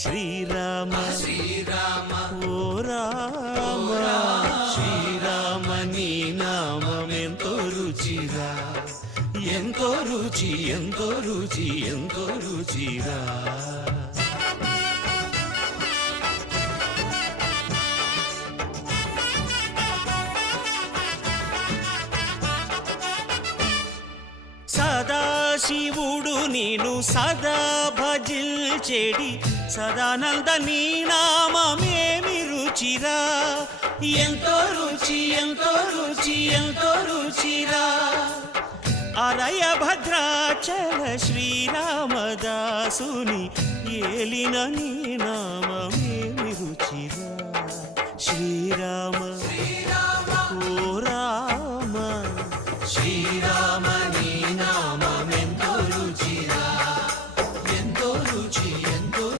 శ్రీరామ శ్రీరామ ఓ రామ శ్రీరామ నీ నామం ఎంతో రుచిరా, ఎంతో రుచి ఎంతో రుచి ఎంతో రుచిరా. సదాశివుడు నేను సదా భజిల్చెడి సదానంద నీ నామమేమి రుచిరా, ఎంతో రుచి ఎంతో రుచి ఎంతో రుచిరా. అరయ భద్రాచల శ్రీరామదాసుని ఏలిన నీ నామమేమి రుచిరా. శ్రీరామ ఓ